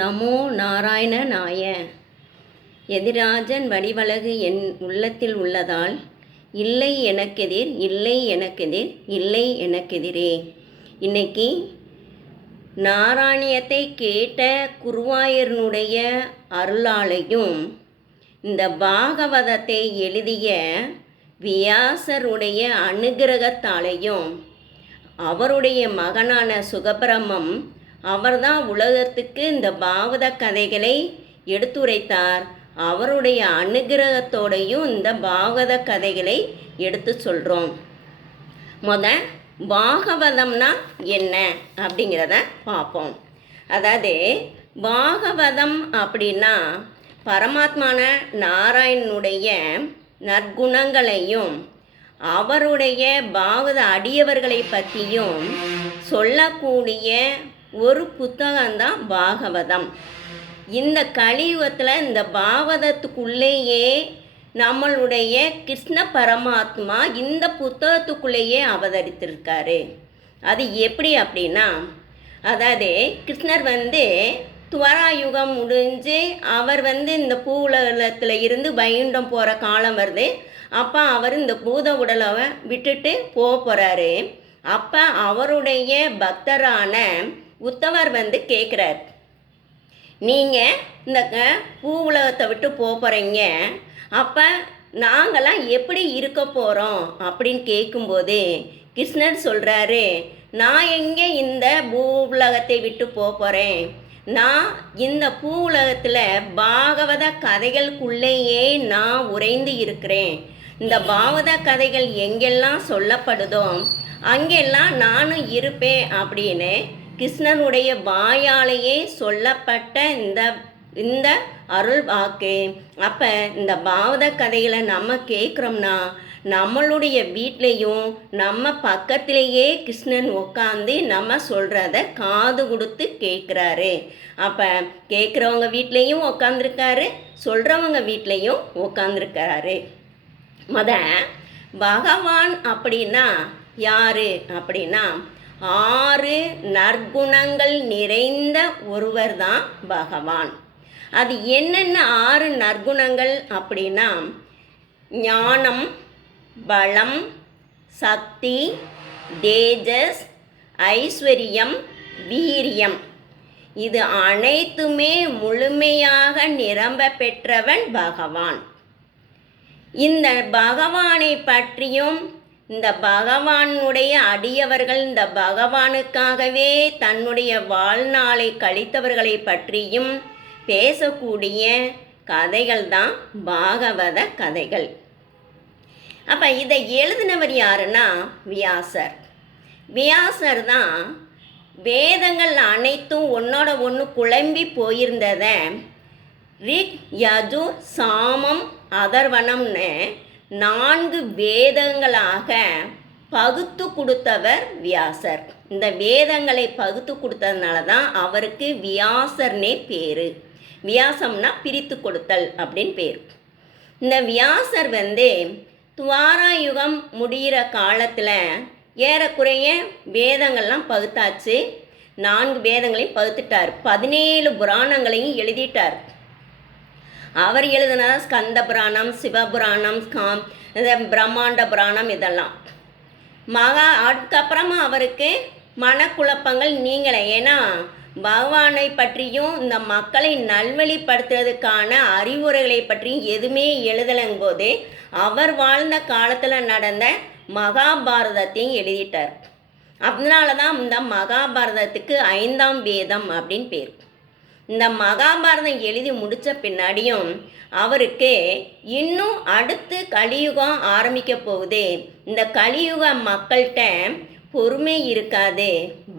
நமோ நாராயணனாய. எதிராஜன் வடிவழகு என் உள்ளத்தில் உள்ளதால் இல்லை எனக்கெதிர், இல்லை எனக்கெதிர், இல்லை எனக்கெதிரே. இன்னைக்கு நாராயணியத்தை கேட்ட குருவாயூரனுடைய அருளாலையும் இந்த பாகவதத்தை எழுதிய வியாசருடைய அனுகிரகத்தாலையும் அவருடைய மகனான சுகபிரம்மம் அவர்தான் உலகத்துக்கு இந்த பாகவத கதைகளை எடுத்துரைத்தார். அவருடைய அனுகிரகத்தோடையும் இந்த பாகவத கதைகளை எடுத்து சொல்கிறோம். பாகவதம்னா என்ன அப்படிங்கிறத பார்ப்போம். அதாவது பாகவதம் அப்படின்னா பரமாத்மான நாராயணனுடைய நற்குணங்களையும் அவருடைய பாகவத அடியவர்களை பற்றியும் சொல்லக்கூடிய ஒரு புத்தகம்தான் பாகவதம். இந்த கலியுகத்தில் இந்த பாகவதத்துக்குள்ளேயே நம்மளுடைய கிருஷ்ண பரமாத்மா இந்த புத்தகத்துக்குள்ளேயே அவதரித்திருக்காரு. அது எப்படி அப்படின்னா, அதாவது கிருஷ்ணர் துவராயுகம் முடிஞ்சு அவர் இந்த பூவுலகத்தில் இருந்து வைகுண்டம் போகிற காலம் வருது. அப்போ அவர் இந்த பூத உடலை விட்டுட்டு போகிறாரு. அப்போ அவருடைய பக்தரான உத்தவர் கேட்குறார், நீங்கள் இந்த பூ உலகத்தை விட்டு போகிறீங்க, அப்போ நாங்களாம் எப்படி இருக்க போகிறோம் அப்படின்னு கேட்கும்போது கிருஷ்ணர் சொல்கிறாரு, நான் எங்கே இந்த பூ உலகத்தை விட்டு போகிறேன், நான் இந்த பூ உலகத்தில் பாகவத கதைகளுக்குள்ளேயே நான் உறைந்து இருக்கிறேன். இந்த பாகவத கதைகள் எங்கெல்லாம் சொல்லப்படுதோ அங்கெல்லாம் நானும் இருப்பேன் அப்படின்னு கிருஷ்ணனுடைய வாயாலேயே சொல்லப்பட்ட இந்த அருள் வாக்கு. அப்போ இந்த பாகவத கதைகளை நம்ம கேட்குறோம்னா நம்மளுடைய வீட்லேயும் நம்ம பக்கத்திலேயே கிருஷ்ணன் உட்காந்து நம்ம சொல்கிறத காது கொடுத்து கேட்குறாரு. அப்போ கேட்குறவங்க வீட்லேயும் உட்காந்துருக்காரு, சொல்கிறவங்க வீட்லேயும் உட்காந்துருக்காரு. பகவான் அப்படின்னா யாரு அப்படின்னா 6 நற்குணங்கள் நிறைந்த ஒருவர் தான் பகவான். அது என்னென்ன 6 நற்குணங்கள் அப்படின்னா, ஞானம், பலம், சக்தி, தேஜஸ், ஐஸ்வர்யம், வீரியம். இது அனைத்துமே முழுமையாக நிரம்ப பெற்றவன் பகவான். இந்த பகவானை பற்றியும் இந்த பகவானுடைய அடியவர்கள் இந்த பகவானுக்காகவே தன்னுடைய வாழ்நாளை கழித்தவர்களை பற்றியும் பேசக்கூடிய கதைகள் தான் பாகவத கதைகள். அப்போ இதை எழுதினவர் யாருன்னா வியாசர். வியாசர் தான் வேதங்கள் அனைத்தும் ஒன்றோட ஒன்று குழம்பி போயிருந்ததை ரிக், யஜுர், சாமம், அதர்வனம்னு 4 வேதங்களாக பகுத்து கொடுத்தவர் வியாசர். இந்த வேதங்களை பகுத்து கொடுத்ததுனால தான் அவருக்கு வியாசர்னே பேர். வியாசம்னா பிரித்து கொடுத்தல் அப்படின்னு பேர். இந்த வியாசர் துவாராயுகம் முடிகிற காலத்தில் ஏறக்குறைய வேதங்கள்லாம் பகுத்தாச்சு. 4 வேதங்களையும் பகுத்துட்டார். 17 புராணங்களையும் எழுதிட்டார். அவர் எழுதின ஸ்கந்த புராணம், சிவபுராணம், பிரம்மாண்ட புராணம் இதெல்லாம். அதுக்கப்புறமா அவருக்கு மனக்குழப்பங்கள் நீங்களே. ஏன்னா பகவானை பற்றியும் இந்த மக்களை நல்வழிப்படுத்துறதுக்கான அறிவுரைகளை பற்றியும் எதுவுமே எழுதலைங்கும்போது அவர் வாழ்ந்த காலத்தில் நடந்த மகாபாரதத்தையும் எழுதிட்டார். அதனால தான் இந்த மகாபாரதத்துக்கு 5ஆம் வேதம் அப்படின்னு பேர். இந்த மகாபாரதம் எழுதி முடித்த பின்னாடியும் அவருக்கு இன்னும் அடுத்து கலியுகம் ஆரம்பிக்க போகுது. இந்த கலியுக மக்கள்கிட்ட பொறுமை இருக்காது,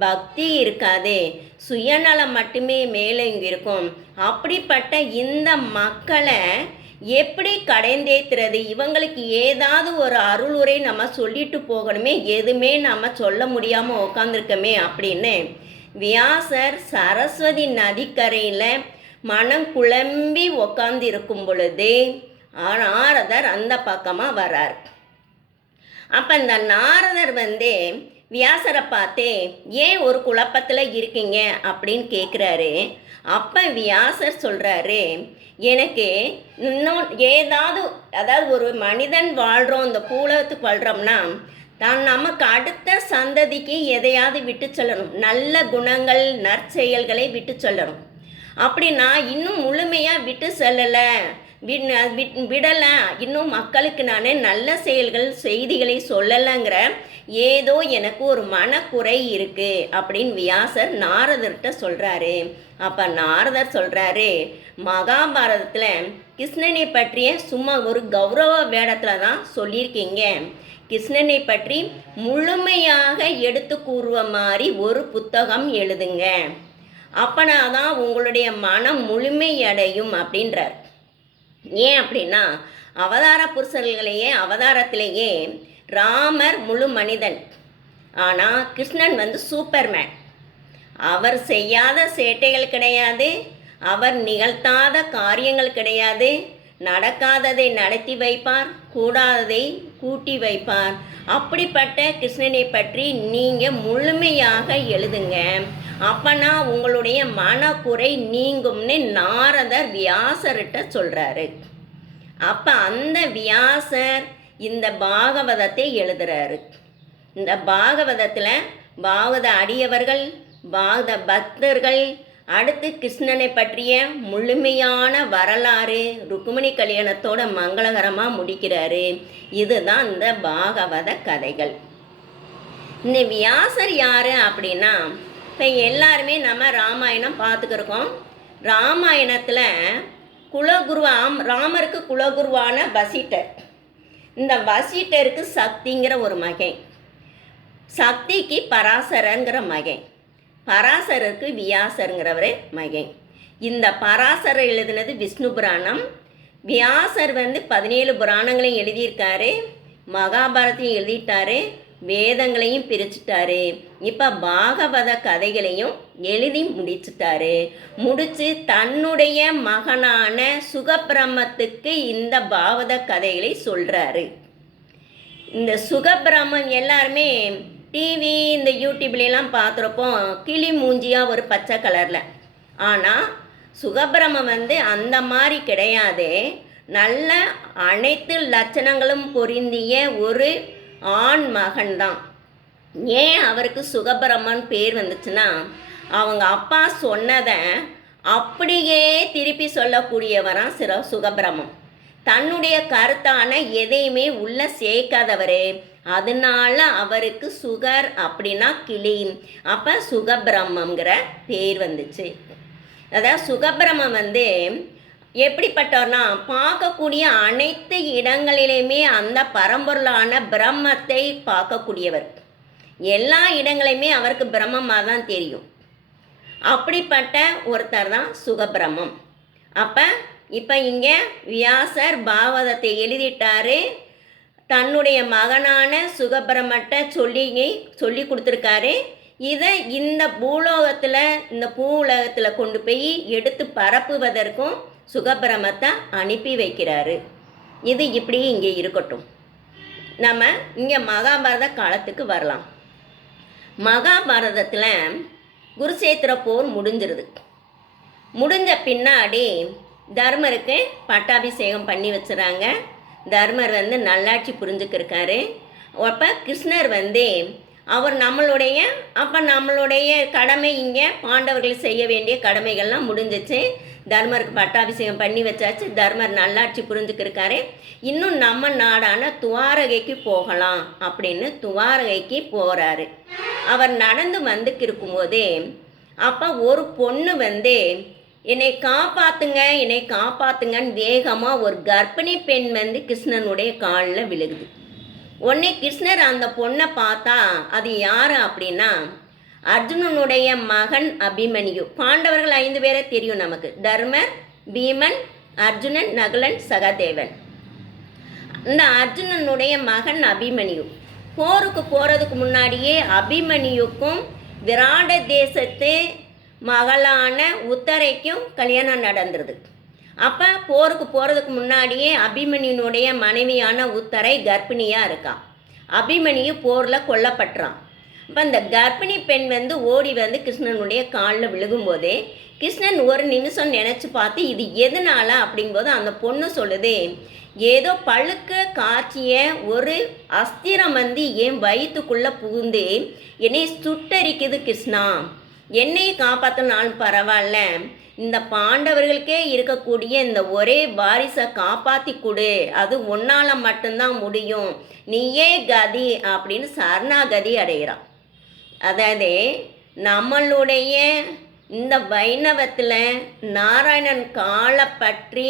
பக்தி இருக்காது, சுயநலம் மட்டுமே மேலே இருக்கும். அப்படிப்பட்ட இந்த மக்களை எப்படி கடைந்தேத்துறது, இவங்களுக்கு ஏதாவது ஒரு அருளுரை நம்ம சொல்லிட்டு போகணுமே, எதுவுமே நம்ம சொல்ல முடியாமல் உட்காந்துருக்கமே அப்படின்னு வியாசர் சரஸ்வதி நதிக்கரையில் மனம் குழம்பி உக்காந்து இருக்கும் பொழுது நாரதர் அந்த பக்கமாக வரார். அப்போ இந்த நாரதர் வியாசரை பார்த்தே ஏன் ஒரு குழப்பத்தில் இருக்கீங்க அப்படின்னு கேட்குறாரு. அப்போ வியாசர் சொல்கிறாரு, எனக்கு இன்னும் ஏதாவது, அதாவது ஒரு மனிதன் வாழ்கிறோம், இந்த பூலகத்துக்கு வாழ்கிறோம்னா நமக்கு அடுத்த சந்ததிக்கு எதையாவது விட்டு சொல்லணும், நல்ல குணங்கள் நற்செயல்களை விட்டு சொல்லணும். அப்படி நான் இன்னும் முழுமையாக விட்டு செல்லலை, விடலை, இன்னும் மக்களுக்கு நான் நல்ல செய்திகளை சொல்லலைங்கிற ஏதோ எனக்கு ஒரு மனக்குறை இருக்குது அப்படின்னு வியாசர் நாரதர்கிட்ட சொல்கிறாரு. அப்போ நாரதர் சொல்கிறாரு, மகாபாரதத்தில் கிருஷ்ணனை பற்றிய சும்மா ஒரு கௌரவ வேடத்தில் தான் சொல்லியிருக்கீங்க, கிருஷ்ணனை பற்றி முழுமையாக எடுத்து கூறுவ மாதிரி ஒரு புத்தகம் எழுதுங்க, அப்பனா தான் உங்களுடைய மனம் முழுமையடையும் அப்படின்றார். ஏன் அப்படின்னா அவதார புருஷர்களையே அவதாரத்திலேயே ராமர் முழு மனிதன், ஆனால் கிருஷ்ணன் சூப்பர்மேன். அவர் செய்யாத சேட்டைகள் கிடையாது, அவர் நிகழ்த்தாத காரியங்கள் கிடையாது, நடக்காததை நடத்தி வைப்பார், கூடாததை கூட்டி வைப்பார். அப்படிப்பட்ட கிருஷ்ணனை பற்றி நீங்கள் முழுமையாக எழுதுங்க, அப்பனா உங்களுடைய மனக்குறை நீங்கும்னு நாரதர் வியாசர்கிட்ட சொல்கிறாரு. அப்போ அந்த வியாசர் இந்த பாகவதத்தை எழுதுகிறாரு. இந்த பாகவதத்தில் பாகவத அடியவர்கள், பாகவத பக்தர்கள் அடுத்து கிருஷ்ணனை பற்றிய முழுமையான வரலாறு ருக்மிணி கல்யாணத்தோட மங்களகரமாக முடிக்கிறாரு. இதுதான் இந்த பாகவத கதைகள். இந்த வியாசர் யார் அப்படின்னா, இப்போ எல்லாருமே நம்ம ராமாயணம் பார்த்துக்கிருக்கோம். ராமாயணத்தில் ராமருக்கு குலகுருவான வசிட்டர், இந்த வசிட்டருக்கு சக்திங்கிற ஒரு மகன், சக்திக்கு பராசரங்கிற மகன், பராசரருக்கு வியாசருங்கிறவர் மகன். இந்த பராசரர் எழுதினது விஷ்ணு புராணம். வியாசர் 17 புராணங்களையும் எழுதியிருக்காரு, மகாபாரத்தையும் எழுதிட்டாரு, வேதங்களையும் பிரிச்சுட்டாரு. இப்போ பாகவத கதைகளையும் எழுதி முடிச்சு தன்னுடைய மகனான சுகபிரம்மத்துக்கு இந்த பாகவத கதைகளை சொல்கிறாரு. இந்த சுகபிரம்மம் எல்லாருமே டிவி இந்த யூடியூப்லாம் பார்த்துருப்போம், கிளி மூஞ்சியாக ஒரு பச்சை கலரில். ஆனால் சுகபிரம்மம் அந்த மாதிரி கிடையாது, நல்ல அனைத்து லட்சணங்களும் பொருந்திய ஒரு ஆண் மகன்தான். ஏன் அவருக்கு சுகபிரம்மன் பேர் வந்துச்சுன்னா, அவங்க அப்பா சொன்னதை அப்படியே திருப்பி சொல்லக்கூடியவரான் சுகபிரம்மம். தன்னுடைய கருத்தான எதையுமே உள்ள சேர்க்காதவர், அதனால அவருக்கு சுகர் அப்படின்னா கிளி, அப்போ சுகபிரம்மங்கிற பேர் வந்துச்சு. அதாவது சுகபிரம்மம் எப்படிப்பட்டவர்னா, பார்க்கக்கூடிய அனைத்து இடங்களிலுமே அந்த பரம்பொருளான பிரம்மத்தை பார்க்கக்கூடியவர். எல்லா இடங்களையுமே அவருக்கு பிரம்மமாக தான் தெரியும். அப்படிப்பட்ட ஒருத்தர் தான் சுகபிரம்மம். இப்போ இங்கே வியாசர் பாகவதத்தை எழுதிட்டாரு, தன்னுடைய மகனான சுகபிரமத்தை சொல்லி கொடுத்துருக்காரு. இதை இந்த பூலோகத்தில் கொண்டு போய் எடுத்து பரப்புவதற்கும் சுகபிரமத்தை அனுப்பி வைக்கிறாரு. இது இப்படி இங்கே இருக்கட்டும். நம்ம இங்கே மகாபாரத காலத்துக்கு வரலாம். மகாபாரதத்தில் குருசேத்திர போர் முடிஞ்சிருது. முடிஞ்ச பின்னாடி தர்மருக்கு பட்டாபிஷேகம் பண்ணி வச்சுறாங்க. தர்மர் நல்லாட்சி புரிஞ்சுக்கிருக்காரு. அப்போ கிருஷ்ணர் அவர் நம்மளுடைய கடமை, இங்கே பாண்டவர்கள் செய்ய வேண்டிய கடமைகள்லாம் முடிஞ்சிச்சு. தர்மருக்கு பட்டாபிஷேகம் பண்ணி வச்சாச்சு. தர்மர் நல்லாட்சி புரிஞ்சுக்கிருக்காரு. இன்னும் நம்ம நாடான துவாரகைக்கு போகலாம் அப்படின்னு துவாரகைக்கு போகிறாரு. அவர் நடந்து இருக்கும்போதே அப்போ ஒரு பொண்ணு என்னை காப்பாத்துங்கன்னு வேகமாக ஒரு கர்ப்பிணி பெண் கிருஷ்ணனுடைய காலில் விழுகுது. உடனே கிருஷ்ணர் அந்த பொண்ணை பார்த்தா அது யார் அப்படின்னா அர்ஜுனனுடைய மகன் அபிமன்யு. பாண்டவர்கள் 5 பேரை தெரியும் நமக்கு, தர்மர், பீமன், அர்ஜுனன், நகுலன், சகதேவன். இந்த அர்ஜுனனுடைய மகன் அபிமன்யு போருக்கு போகிறதுக்கு முன்னாடியே அபிமன்யுக்கும் விராட தேசத்து மகளான உத்தரைக்கும் கல்யாணம் நடந்துருது. அப்போ போருக்கு போகிறதுக்கு முன்னாடியே அபிமன்யுனுடைய மனைவியான உத்தரை கர்ப்பிணியாக இருக்கான். அபிமன்யு போரில் கொல்லப்பட்டுறான். இப்போ அந்த கர்ப்பிணி பெண் வந்து ஓடி வந்து கிருஷ்ணனுடைய காலில் விழுகும்போதே கிருஷ்ணன் ஒரு நிமிஷம் நினச்சி பார்த்து இது எதனால அப்படிங்கும்போது அந்த பொண்ணு சொல்லுது, ஏதோ பழுக்க காய்ச்சிய ஒரு அஸ்திரம் வந்து என் வயிற்றுக்குள்ளே புகுந்து என்னை சுட்டரிக்குது கிருஷ்ணா, என்னை காப்பாற்றினாலும் பரவாயில்ல, இந்த பாண்டவர்களுக்கே இருக்கக்கூடிய இந்த ஒரே வாரிசை காப்பாற்றி கொடு, அது ஒன்றால் மட்டும்தான் முடியும், நீயே கதி அப்படின்னு சரணாகதி அடைகிறான். அதாவது நம்மளுடைய இந்த வைணவத்தில் நாராயணன் காலை பற்றி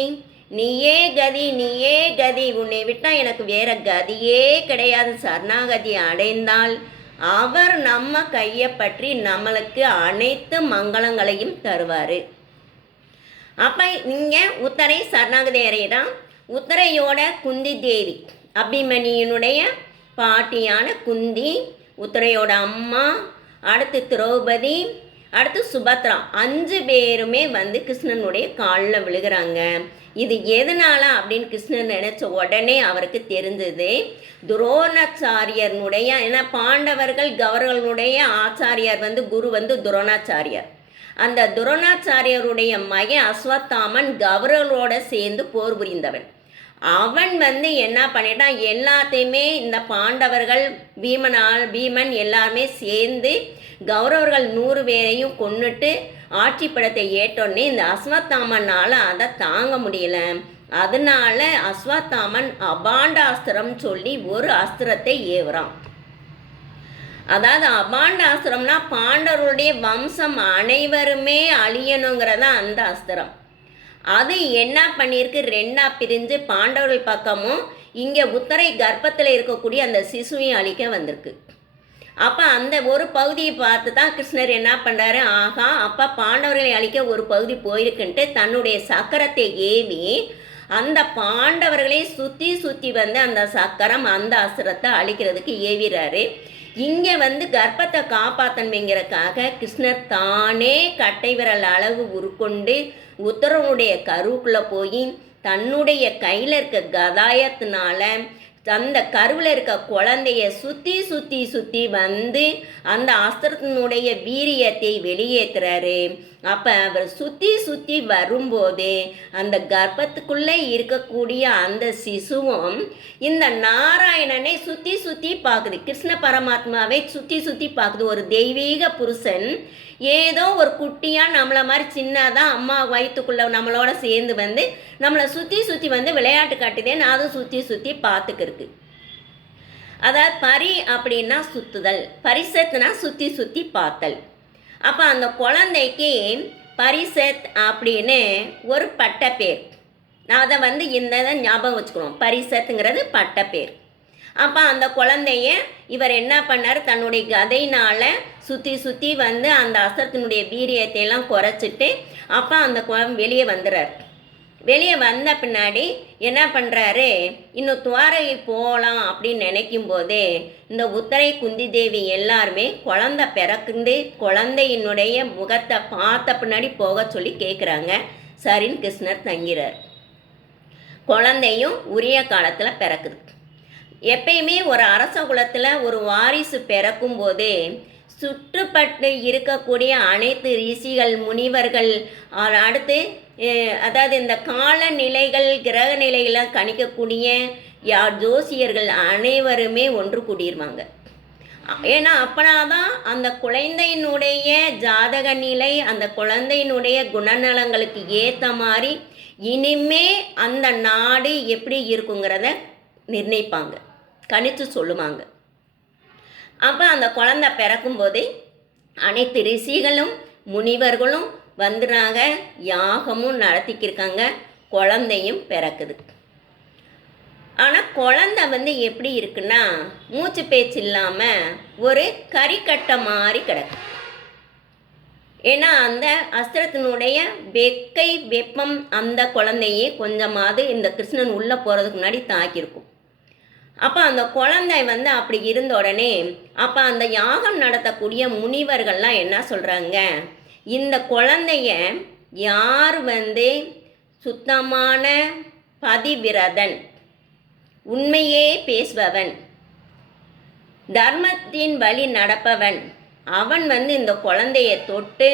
நீயே கதி நீயே கதி, உன்னை விட்டால் எனக்கு வேற கதியே கிடையாது, சரணாகதி அடைந்தால் அவர் நம்ம கையை பற்றி நம்மளுக்கு அனைத்து மங்களங்களையும் தருவார். அப்போ இங்கே உத்தரை சரணாகதி அடைகிறான். உத்தரையோட குந்தி தேவி, அபிமன்யுனுடைய பாட்டியான குந்தி, உத்தரையோட அம்மா, அடுத்து திரௌபதி, அடுத்து சுபத்ரா, 5 பேருமே வந்து கிருஷ்ணனுடைய காலில் விழுகிறாங்க. இது எதனால அப்படின்னு கிருஷ்ணன் நினச்ச உடனே அவருக்கு தெரிஞ்சது, துரோணாச்சாரியனுடைய, ஏன்னா பாண்டவர்கள் கௌரவர்களுடைய ஆச்சாரியார் வந்து குரு வந்து துரோணாச்சாரியார். அந்த துரோணாச்சாரியருடைய மகன் அஸ்வத்தாமன் கௌரவர்களோட சேர்ந்து போர் புரிந்தவன். அவன் வந்து என்ன பண்ணிட்டான், எல்லாத்தையுமே இந்த பாண்டவர்கள் பீமன் எல்லாருமே சேர்ந்து கௌரவர்கள் 100 பேரையும் கொன்னுட்டு ஆட்சி படத்தை ஏற்றோடனே இந்த அஸ்வத்தாமனால் அதை தாங்க முடியல. அதனால அஸ்வத்தாமன் அபாண்டாஸ்திரம் சொல்லி ஒரு அஸ்திரத்தை ஏவுறான். அதாவது அபாண்டாஸ்திரம்னா பாண்டவருடைய வம்சம் அனைவருமே அழியணுங்கிறதா அந்த அஸ்திரம். அது என்ன பண்ணியிருக்கு, 2ஆக பிரிஞ்சு பாண்டவர்கள் பக்கமும் இங்கே உத்தரை கர்ப்பத்தில் இருக்கக்கூடிய அந்த சிசுவையும் அழிக்க வந்திருக்கு. அப்போ அந்த ஒரு பகுதியை பார்த்து தான் கிருஷ்ணர் என்ன பண்ணுறாரு, ஆகா அப்போ பாண்டவர்களை அழிக்க ஒரு பகுதி போயிருக்குன்ட்டு தன்னுடைய சக்கரத்தை ஏவி அந்த பாண்டவர்களை சுற்றி சுற்றி வந்து அந்த சக்கரம் அந்த அஸ்திரத்தை அழிக்கிறதுக்கு ஏவிறாரு. இங்கே வந்து கர்ப்பத்தை காப்பாற்றணுங்கிறதுக்காக கிருஷ்ணர் தானே கட்டை விரல் அளவு உருக்கொண்டு உத்தரவுடைய கருவுக்குள்ளே போய் தன்னுடைய கையில் இருக்க கதாயத்தினால அந்த கருவில் இருக்க குழந்தைய சுற்றி சுற்றி சுற்றி வந்து அந்த அஸ்திரத்தினுடைய வீரியத்தை வெளியேற்றுறாரு. அப்போ அவர் சுற்றி சுற்றி வரும்போது அந்த கர்ப்பத்துக்குள்ளே இருக்கக்கூடிய அந்த சிசுவும் இந்த நாராயணனை சுற்றி சுற்றி பார்க்குது, கிருஷ்ண பரமாத்மாவை சுற்றி சுற்றி பார்க்குது. ஒரு தெய்வீக புருஷன் ஏதோ ஒரு குட்டியாக நம்மளை மாதிரி சின்னதாக அம்மா வயிற்றுக்குள்ளே நம்மளோட சேர்ந்து வந்து நம்மளை சுற்றி சுற்றி வந்து விளையாட்டு காட்டுதேன்னு அதுவும் சுற்றி சுற்றி பார்த்துக்கிருக்கு. அதாவது பரி அப்படின்னா சுற்றுதல், பரிசத்துனா சுற்றி சுற்றி பார்த்தல். அப்போ அந்த குழந்தைக்கு பரிசத் அப்படின்னு ஒரு பட்ட பேர். நான் அதை வந்து இந்த ஞாபகம் வச்சுக்கணும், பரிசத்துங்கிறது பட்ட பேர். அப்போ அந்த குழந்தைய இவர் என்ன பண்ணார், தன்னுடைய கதையினால் சுற்றி சுற்றி வந்து அந்த அஸ்திரத்தினுடைய வீரியத்தை எல்லாம் குறைச்சிட்டு அப்போ அந்த வெளியே வந்துடுறார். வெளியே வந்த பின்னாடி என்ன பண்ணுறாரு, இன்னும் துவாரகை போகலாம் அப்படின்னு நினைக்கும் போதே இந்த உத்தரை குந்தி தேவி எல்லாருமே குழந்தை பிறக்குந்து குழந்தையினுடைய முகத்தை பார்த்த பின்னாடி போக சொல்லி கேட்குறாங்க. சரின்னு கிருஷ்ணர் தங்கிறார். குழந்தையும் உரிய காலத்தில் பிறக்குது. எப்பயுமே ஒரு அரச குலத்தில் ஒரு வாரிசு பிறக்கும் போதே சுற்றுப்பட்டு இருக்கக்கூடிய அனைத்து ரிஷிகள் முனிவர்கள் அடுத்து அதாவது இந்த காலநிலைகள் கிரக நிலைகள்லாம் கணிக்கக்கூடிய ஜோசியர்கள் அனைவருமே ஒன்று கூடிடுவாங்க. ஏன்னா அப்பனாதான் அந்த குழந்தையினுடைய ஜாதக நிலை அந்த குழந்தையினுடைய குணநலங்களுக்கு ஏற்ற மாதிரி இனிமே அந்த நாடு எப்படி இருக்குங்கிறத நிர்ணயிப்பாங்க, கணித்து சொல்லுவாங்க. அப்போ அந்த குழந்தை பிறக்கும்போது அனைத்து ரிஷிகளும் முனிவர்களும் வந்துடுறாங்க, யாகமும் நடத்திக்கிருக்காங்க, குழந்தையும் பிறக்குது. ஆனால் குழந்தை வந்து எப்படி இருக்குன்னா மூச்சு பேச்சு இல்லாமல் ஒரு கறிக்கட்டை மாதிரி கிடக்கு. ஏன்னா அந்த அஸ்திரத்தினுடைய வெக்கை வெப்பம் அந்த குழந்தையே கொஞ்சமாவது இந்த கிருஷ்ணன் உள்ளே போகிறதுக்கு முன்னாடி தாக்கியிருக்கும். அப்போ அந்த குழந்தை வந்து அப்படி இருந்த உடனே அப்போ அந்த யாகம் நடத்தக்கூடிய முனிவர்கள்லாம் என்ன சொல்கிறாங்க, இந்த குழந்தைய யார் வந்து சுத்தமான பதிவிரதன், உண்மையே பேசுபவன், தர்மத்தின் வழி நடப்பவன் அவன் வந்து இந்த குழந்தையை தொட்டு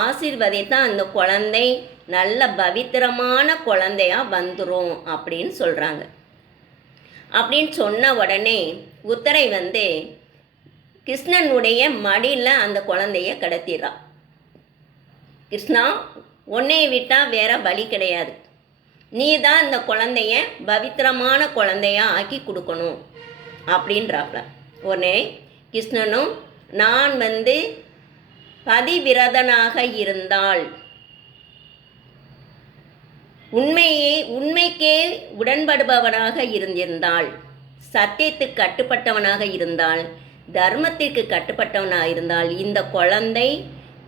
ஆசீர்வதித்தான் அந்த குழந்தை நல்ல பவித்திரமான குழந்தையா வந்துடும் அப்படின்னு சொல்கிறாங்க. அப்படின்னு சொன்ன உடனே உத்தரை வந்து கிருஷ்ணனுடைய மடியில் அந்த குழந்தைய கடத்திடுறான். கிருஷ்ணா, உன்னைய விட்டால் வேற வழி கிடையாது, நீ தான் இந்த குழந்தைய பவித்திரமான குழந்தையா ஆக்கி கொடுக்கணும் அப்படின்றாப்ல. உடனே கிருஷ்ணனும் நான் வந்து பதிவிரதனாக இருந்தால், உண்மைக்கே உடன்படுபவனாக இருந்திருந்தால், சத்தியத்துக்கு கட்டுப்பட்டவனாக இருந்தால், தர்மத்திற்கு கட்டுப்பட்டவனாக இருந்தால் இந்த குழந்தை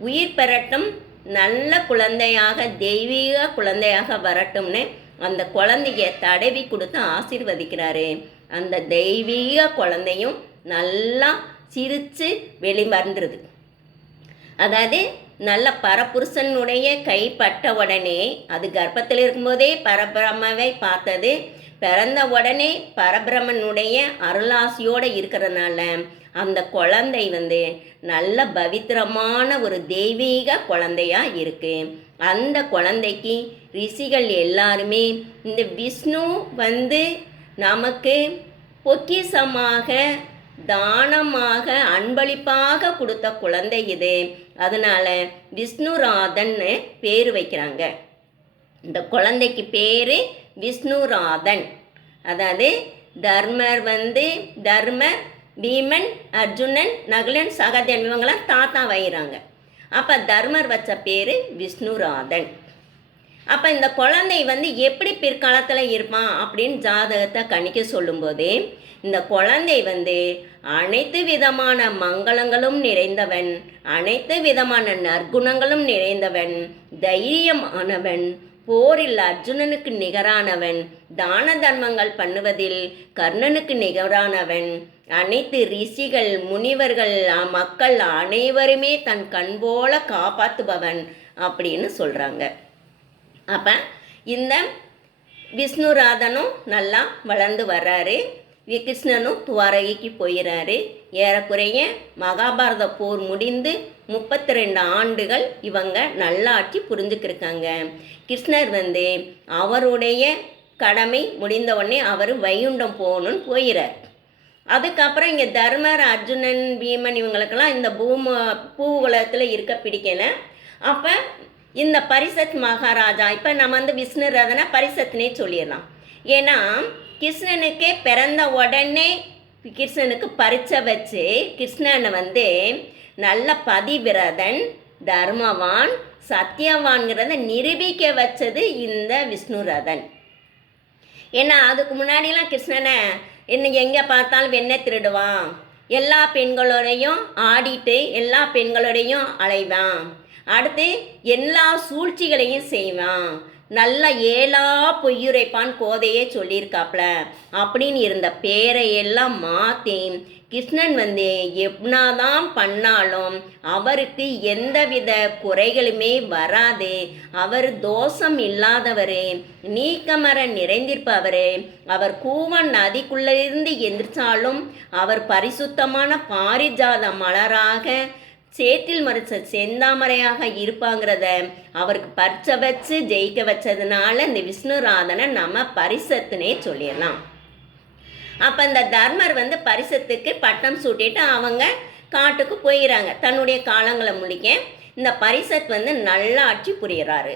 உயிர் பெறட்டும், நல்ல குழந்தையாக தெய்வீக குழந்தையாக வரட்டும்னு அந்த குழந்தைய தடவி கொடுத்து ஆசீர்வதிக்கிறாரு. அந்த தெய்வீக குழந்தையும் நல்லா சிரித்து வெளிவந்துருது. அதாவது நல்ல பரபுருஷனுடைய கைப்பட்ட உடனே, அது கர்ப்பத்தில் இருக்கும்போதே பரபிரம்மாவை பார்த்தது, பிறந்த உடனே பரபிரமனுடைய அருளாசியோடு இருக்கிறதுனால அந்த குழந்தை வந்து நல்ல பவித்திரமான ஒரு தெய்வீக குழந்தையா இருக்கு. அந்த குழந்தைக்கு ரிஷிகள் எல்லாருமே இந்த விஷ்ணு வந்து நமக்கு பொக்கிஷமாக தானமாக அன்பளிப்பாக கொடுத்த குழந்தை இது, அதனால விஷ்ணுராதன்னு பேர் வைக்கிறாங்க. இந்த குழந்தைக்கு பேர் விஷ்ணுராதன். அதாவது தர்மர் வந்து தர்மர், பீமன், அர்ஜுனன், நகுலன், சகதேவன் இவங்களாம் தாத்தா வைகிறாங்க. அப்போ தர்மர் வச்ச பேர் விஷ்ணுராதன். அப்போ இந்த குழந்தை வந்து எப்படி பிற்காலத்தில் இருப்பான் அப்படின்னு ஜாதகத்தை கணிக்க சொல்லும்போது, இந்த குழந்தை வந்து அனைத்து விதமான மங்களங்களும் நிறைந்தவன், அனைத்து விதமான நற்குணங்களும் நிறைந்தவன், தைரியமானவன், போரில் அர்ஜுனனுக்கு நிகரானவன், தான தர்மங்கள் பண்ணுவதில் கர்ணனுக்கு நிகரானவன், அனைத்து ரிஷிகள் முனிவர்கள் மக்கள் அனைவருமே தன் கண்போல காப்பாற்றுபவன் அப்படின்னு சொல்கிறாங்க. அப்போ இந்த விஷ்ணுராதனும் நல்லா வளர்ந்து வர்றாரு. கிருஷ்ணனும் துவாரகைக்கு போயிடறாரு. ஏறக்குறைய மகாபாரத போர் முடிந்து 32 ஆண்டுகள் இவங்க நல்லாட்சி புரிஞ்சுக்கிருக்காங்க. கிருஷ்ணர் வந்து அவருடைய கடமை முடிந்த உடனே அவர் வைகுண்டம் போகணுன்னு போயிறார். அதுக்கப்புறம் இங்கே தர்மர், அர்ஜுனன், பீமன் இவங்களுக்கெல்லாம் இந்த பூவுலகத்தில் இருக்க பிடிக்கல. அப்போ இந்த பரிசத் மகாராஜா, இப்போ நம்ம வந்து விஷ்ணுராதனை பரிசத்துனே சொல்லிடலாம். ஏன்னா கிருஷ்ணனுக்கே பிறந்த உடனே கிருஷ்ணனுக்கு பரிச்சை வச்சு கிருஷ்ணனை வந்து நல்ல பதிவிரதன், தர்மவான், சத்தியவான்கிறத நிரூபிக்க வச்சது இந்த விஷ்ணுராதன். ஏன்னா அதுக்கு முன்னாடிலாம் கிருஷ்ணனை இன்னும் எங்கே பார்த்தாலும் வெண்ணெய் திருடுவான், எல்லா பெண்களோடையும் ஆடிட்டு எல்லா பெண்களோடையும் அலைவான், அடுத்து எல்லா சூழ்ச்சிகளையும் செய்வான், நல்ல ஏலா பொய்யுரைப்பான் கோதையே சொல்லியிருக்காப்ல அப்படின்னு இருந்த பேரை எல்லாம் மாற்றி கிருஷ்ணன் வந்து எப்பனாதான் பண்ணாலும் அவருக்கு எந்தவித குறைகளுமே வராது, அவர் தோஷம் இல்லாதவர், நீக்கமர நிறைந்திருப்பவர், அவர் கூவன் நதிக்குள்ளிருந்து எந்திரிச்சாலும் அவர் பரிசுத்தமான பாரிஜாத மலராக சேற்றில் மறைச்ச செந்தாமரையாக இருப்பாங்கிறத அவருக்கு பரிச்சை வச்சு ஜெயிக்க வச்சதுனால இந்த விஷ்ணுராதனை நம்ம பரிசத்துனே சொல்லிடலாம். அப்போ இந்த தர்மர் வந்து பரிசத்துக்கு பட்டம் சூட்டிட்டு அவங்க காட்டுக்கு போயிடறாங்க தன்னுடைய காலங்களை முடிக்க. இந்த பரிசத் வந்து நல்லா ஆட்சி புரிகிறாரு,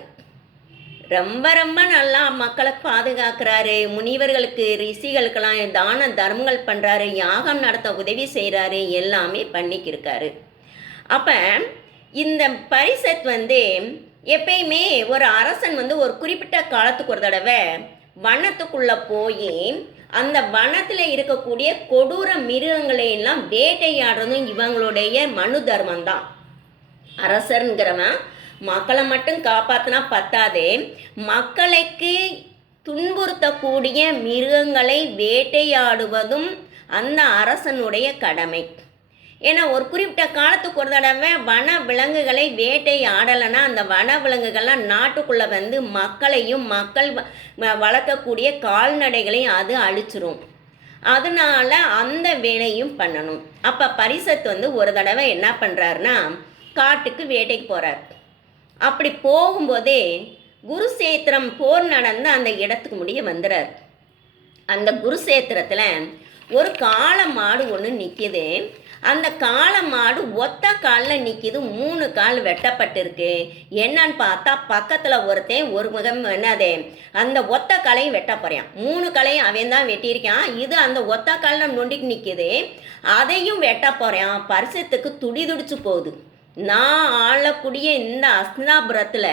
ரொம்ப ரொம்ப நல்லா மக்களை பாதுகாக்கிறாரு, முனிவர்களுக்கு ரிஷிகளுக்கெல்லாம் தான தர்மங்கள் பண்ணுறாரு, யாகம் நடத்த உதவி செய்கிறாரு, எல்லாமே பண்ணிக்கிருக்காரு. அப்போ இந்த பரிசத் வந்து எப்பயுமே ஒரு அரசன் வந்து ஒரு குறிப்பிட்ட காலத்துக்கு ஒரு தடவை வனத்துக்குள்ளே போய் அந்த வனத்தில் இருக்கக்கூடிய கொடூர மிருகங்களையெல்லாம் வேட்டையாடுறதும் இவங்களுடைய மனு தர்மம்தான். அரசருங்கிறவன் மக்களை மட்டும் காப்பாற்றினா பத்தாதே, மக்களுக்கு துன்புறுத்தக்கூடிய மிருகங்களை வேட்டையாடுவதும் அந்த அரசனுடைய கடமை. ஏன்னா ஒரு குறிப்பிட்ட காலத்துக்கு ஒரு தடவை வன விலங்குகளை வேட்டையாடலைன்னா அந்த வன விலங்குகள்லாம் நாட்டுக்குள்ளே வந்து மக்களையும் மக்கள் வளர்க்கக்கூடிய கால்நடைகளையும் அது அழிச்சிரும். அதனால அந்த வேலையும் பண்ணணும். அப்போ பரிசத் வந்து ஒரு தடவை என்ன பண்ணுறாருன்னா காட்டுக்கு வேட்டைக்கு போகிறார். அப்படி போகும்போதே குருசேத்திரம் போர் நடந்து அந்த இடத்துக்கு முடிய வந்துடுறார். அந்த குருசேத்திரத்தில் ஒரு காளை மாடு ஒன்று நிற்கிது. அந்த காளை மாடு ஒத்த காலில் நிற்கிது, 3 கால் வெட்டப்பட்டிருக்கு. என்னன்னு பார்த்தா பக்கத்தில் ஒருத்தன் ஒரு முகம் என்னதே அந்த ஒத்த காலையும் வெட்ட போகிறான். 3 காலையும் அவன் தான் வெட்டியிருக்கான். இது அந்த ஒத்த காலில் நொண்டிக்கு நிற்கிது, அதையும் வெட்ட போகிறான். பரிசத்துக்கு துடி துடிச்சு போகுது. நான் ஆளக்கூடிய இந்த அஸ்தினாபுரத்தில்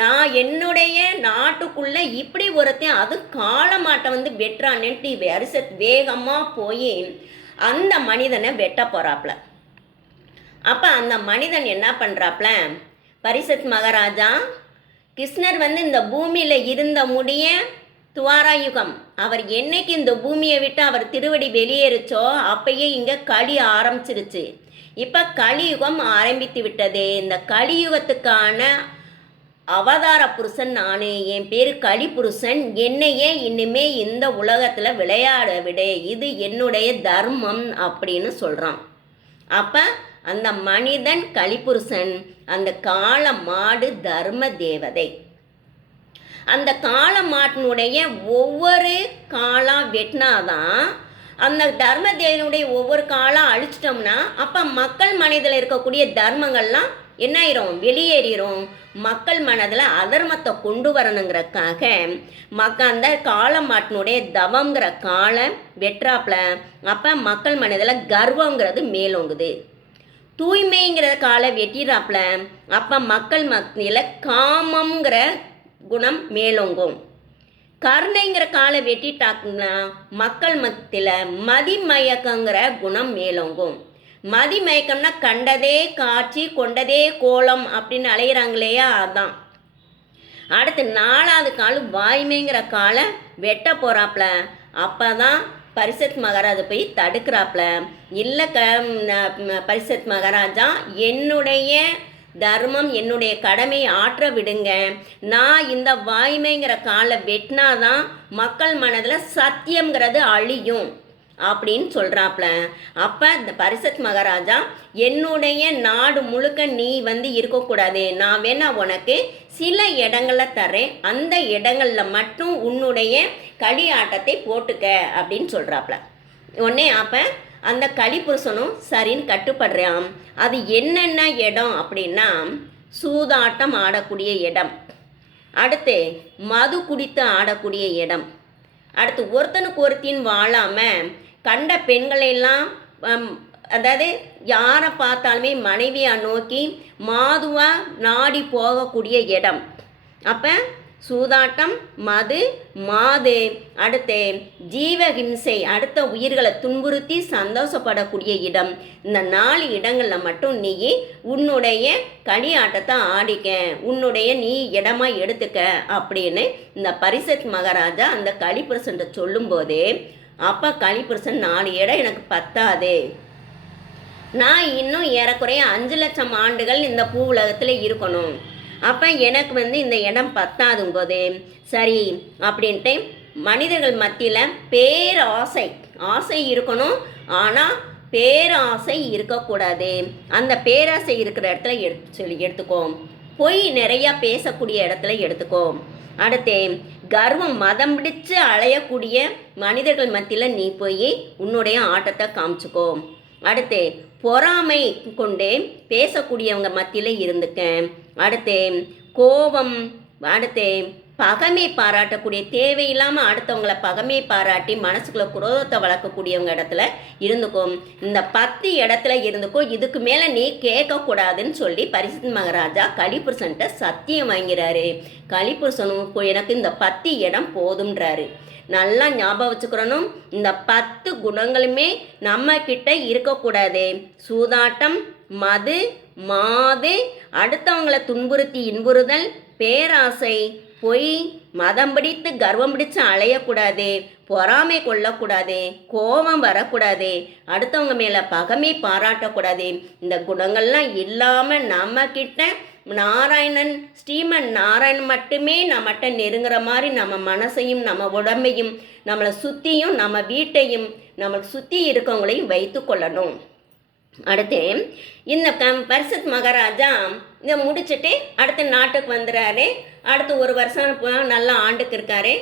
நான் என்னுடைய நாட்டுக்குள்ளே இப்படி ஒருத்தன் அது காளை மாட்டை வந்து வெட்டுறான்னுட்டு பரிசத் வேகமாக போய் அந்த மனிதனை வெட்ட போகிறாப்புல. அப்போ அந்த மனிதன் என்ன பண்ணுறாப்புல, பரிசத் மகாராஜா, கிருஷ்ணர் வந்து இந்த பூமியில் இருந்த முடிய துவாராயுகம், அவர் என்னைக்கு இந்த பூமியை விட்டு அவர் திருவடி வெளியேறிச்சோ அப்பயே இங்கே களி ஆரம்பிச்சிருச்சு. இப்போ கலியுகம் ஆரம்பித்து விட்டது. இந்த கலியுகத்துக்கான அவதார புருஷன் நான், என் பேர் கலிபுருஷன், என்னையே இனிமே இந்த உலகத்தில் விளையாட விடு, இது என்னுடைய தர்மம் அப்படின்னு சொல்கிறான். அப்போ அந்த மனிதன் கலிபுருஷன், அந்த காள மாடு தர்ம தேவதை. அந்த காள மாட்டினுடைய ஒவ்வொரு காலா வெட்டினாதான் அந்த தர்ம தேவனுடைய ஒவ்வொரு காலம் அழிச்சிட்டோம்னா அப்போ மக்கள் மனதில் இருக்கக்கூடிய தர்மங்கள்லாம் என்ன ஆயிரும், வெளியேறிடும். மக்கள் மனதில் அதர்மத்தை கொண்டு வரணுங்கிறக்காக அந்த காளை மாட்டினுடைய தவங்கிற காலை வெட்டுறாப்புல. அப்போ மக்கள் மனதில் கர்வங்கிறது மேலோங்குது. தூய்மைங்கிற காலை வெட்டிடுறாப்புல. அப்போ மக்கள் மத்தியில் காமங்கிற குணம் மேலோங்கும். கருணைங்கிற காலை வெட்டிட்டாக்குன்னா மக்கள் மத்தியில் மதிமயக்கங்கிற குணம் மேலோங்கும். மதிமயக்கம்னா கண்டதே காட்சி கொண்டதே கோலம் அப்படின்னு அலையிறாங்களேயா, அதான். அடுத்து 4வது கால் வாய்மைங்கிற காலை வெட்ட போகிறாப்புல. அப்போ தான் பரிசத் மகாராஜா போய் தடுக்கிறாப்புல. இல்லை பரிசத் மகாராஜா, என்னுடைய தர்மம் என்னுடைய கடமையை ஆற்ற விடுங்க, நான் இந்த வாய்மைங்கிற காலை வெட்டினாதான் மக்கள் மனதில் சத்தியங்கிறது அழியும் அப்படின்னு சொல்கிறாப்புல. அப்போ இந்த பரிசத் மகாராஜா, என்னுடைய நாடு முழுக்க நீ வந்து இருக்கக்கூடாது, நான் வேணா உனக்கு சில இடங்களில் தரேன், அந்த இடங்களில் மட்டும் உன்னுடைய களியாட்டத்தை போட்டுக்க அப்படின்னு சொல்கிறாப்புல. உடனே அப்போ அந்த கலிபுருஷனும் சரின்னு கட்டுப்படுறான். அது என்னென்ன இடம் அப்படின்னா, சூதாட்டம் ஆடக்கூடிய இடம், அடுத்து மது குடித்து ஆடக்கூடிய இடம், அடுத்து ஒருத்தனுக்கு ஒருத்தின் வாழாமல் கண்ட பெண்களையெல்லாம் அதாவது யாரை பார்த்தாலுமே மனைவியாக நோக்கி மாதுவாக நாடி போகக்கூடிய இடம். அப்போ சூதாட்டம், மது, மாது, அடுத்து ஜீவஹிம்சை, அடுத்த உயிர்களை துன்புறுத்தி சந்தோஷப்படக்கூடிய இடம். இந்த 4 இடங்களில் மட்டும் நீ உன்னுடைய களியாட்டத்தை ஆடிக்க, உன்னுடைய நீ இடமா எடுத்துக்க அப்படின்னு இந்த பரிசத் மகாராஜா அந்த கலிபுருஷன் சொல்லும்போதே, அப்போ கலிபுருஷன் 4 இடம் எனக்கு பத்தாது, நான் இன்னும் ஏறக்குறைய 5 லட்சம் ஆண்டுகள் இந்த பூ உலகத்தில் இருக்கணும், அப்போ எனக்கு வந்து இந்த இடம் பத்தாதும் போது சரி அப்படின்ட்டு மனிதர்கள் மத்தியில் ஆசை இருக்கணும், ஆனால் பேராசை இருக்கக்கூடாது. அந்த பேராசை இருக்கிற இடத்துல எடுத்துக்கோ. பொய் நிறையா பேசக்கூடிய இடத்துல எடுத்துக்கோ. அடுத்து கர்வம் மதம் பிடிச்சு அலையக்கூடிய மனிதர்கள் மத்தியில் நீ போய் உன்னுடைய ஆட்டத்தை காமிச்சுக்கோ. அடுத்து பொறாமை கொண்டு பேசக்கூடியவங்க மத்தியில் இருந்துக்க. அடுத்து கோபம், அடுத்து பகைமை பாராட்டக்கூடிய, தேவையில்லாமல் அடுத்தவங்களை பகைமை பாராட்டி மனசுக்குள்ளே குரோதத்தை வளர்க்கக்கூடியவங்க இடத்துல இருந்துக்கும். இந்த 10 இடத்துல இருந்துக்கும், இதுக்கு மேலே நீ கேட்கக்கூடாதுன்னு சொல்லி பரிசத் மகாராஜா கலிபுருஷன்கிட்ட சத்தியம் வாங்கிறாரு. கலிபுருஷனும் எனக்கு இந்த 10 இடம் போதும்ன்றாரு. நல்லா ஞாபகம் வச்சுக்கிறணும், இந்த 10 குணங்களுமே நம்ம கிட்ட இருக்கக்கூடாது. சூதாட்டம், மது, மாது, அடுத்தவங்களை துன்புறுத்தி இன்புறுதல், பேராசை, பொய், மதம் பிடித்து கர்வம் பிடிச்சு அலையக்கூடாது, பொறாமை கொள்ளக்கூடாது, கோபம் வரக்கூடாது, அடுத்தவங்க மேலே பகைமை பாராட்டக்கூடாது. இந்த குணங்கள்லாம் இல்லாமல் நம்ம கிட்ட நாராயணன் ஸ்ரீமன் நாராயணன் மட்டுமே நம்மகிட்ட நெருங்குற மாதிரி நம்ம மனசையும் நம்ம உடம்பையும் நம்மளை சுற்றியும் நம்ம வீட்டையும் நம்மளை சுற்றி இருக்கவங்களையும் வைத்து கொள்ளணும். அடுத்து இந்த பரிசத் மகாராஜா இதை முடிச்சுட்டு அடுத்து நாட்டுக்கு வந்துடுறாரு. அடுத்து 1 வருஷம் நல்லா ஆண்டுக்கு இருக்காரு.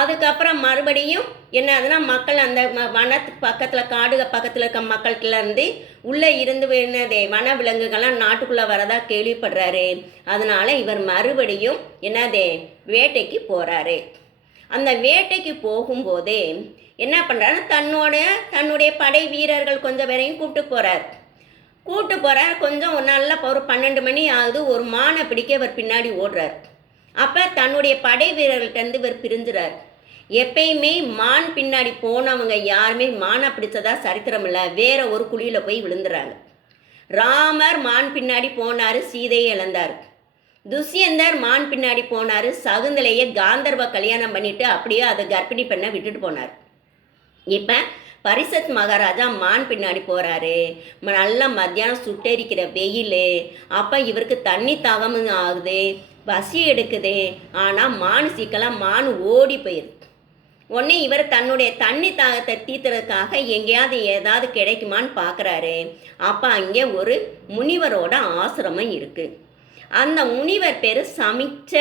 அதுக்கப்புறம் மறுபடியும் என்ன ஆகுதுன்னா, மக்கள் அந்த வனத்துக்கு பக்கத்தில் காடு பக்கத்தில் இருக்க மக்கள்கிட்டேருந்து உள்ளே இருந்து என்னது வன விலங்குகள்லாம் நாட்டுக்குள்ளே வரதா கேள்விப்படுறாரு. அதனால் இவர் மறுபடியும் என்னது வேட்டைக்கு போகிறாரு. அந்த வேட்டைக்கு போகும்போதே என்ன பண்ணுறாரு, தன்னுடைய படை வீரர்கள் கொஞ்சம் பேரையும் கூப்பிட்டு போகிறார். கொஞ்சம் நல்லா ஒரு 12 மணி ஆகுது. ஒரு மானை பிடிக்க இவர் பின்னாடி ஓடுறார். அப்போ தன்னுடைய படை வீரர்கள்ட்டேருந்து இவர் பிரிஞ்சுறார். எப்பயுமே மான் பின்னாடி போனவங்க யாருமே மானை பிடிச்சதா சரித்திரம் இல்லை, வேற ஒரு குழியில் போய் விழுந்துறாங்க. ராமர் மான் பின்னாடி போனார், சீதையை இழந்தார். துஷ்யந்தர் மான் பின்னாடி போனார், சகுந்தலையை காந்தர்வ கல்யாணம் பண்ணிட்டு அப்படியே அதை கர்ப்பிணி பெண்ணை விட்டுட்டு போனார். இப்போ பரிசத் மகாராஜா மான் பின்னாடி போகிறாரு. நல்லா மத்தியானம் சுட்டெரிக்கிற வெயில். அப்போ இவருக்கு தண்ணி தாகமும் ஆகுது, பசி எடுக்குது. ஆனால் மான் சீக்கிரம் மான் ஓடி போயிடுது. உடனே இவர் தன்னுடைய தண்ணி தாகத்தை தீர்த்துறதுக்காக எங்கேயாவது ஏதாவது கிடைக்குமான்னு பார்க்குறாரு. அப்போ அங்கே ஒரு முனிவரோட ஆசிரமம் இருக்குது. அந்த முனிவர் பேர் சமிச்ச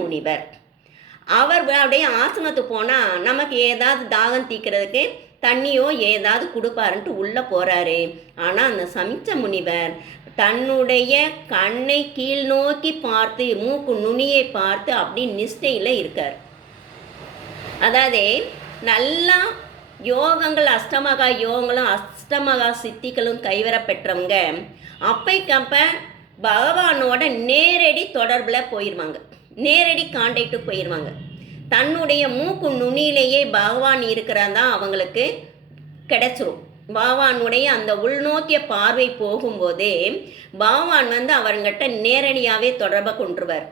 முனிவர். அவருடைய ஆசிரமத்துக்கு போனால் நமக்கு ஏதாவது தாகம் தீர்க்கிறதுக்கு தண்ணியோ ஏதாவது கொடுப்பாருன்ட்டு உள்ளே போகிறாரு. ஆனால் அந்த சமிச்ச முனிவர் தன்னுடைய கண்ணை கீழ் நோக்கி பார்த்து மூக்கு நுனியை பார்த்து அப்படி நிஷ்டையில் இருக்கார். அதாவது நல்லா யோகங்கள் அஷ்டமகா யோகங்களும் அஷ்டமகா சித்திகளும் கைவர பெற்றவங்க அப்பைக்கப்ப பகவானோட நேரடி தொடர்பில் போயிடுவாங்க, நேரடி கான்டாக்டு போயிடுவாங்க. தன்னுடைய மூக்கு நுனியிலேயே பகவான் இருக்கிறதான் அவங்களுக்கு கிடைச்சிரும். பகவானுடைய அந்த உள்நோக்கிய பார்வை போகும்போதே பகவான் அவங்ககிட்ட நேரடியாகவே தொடர்பை கொண்டுருவார்.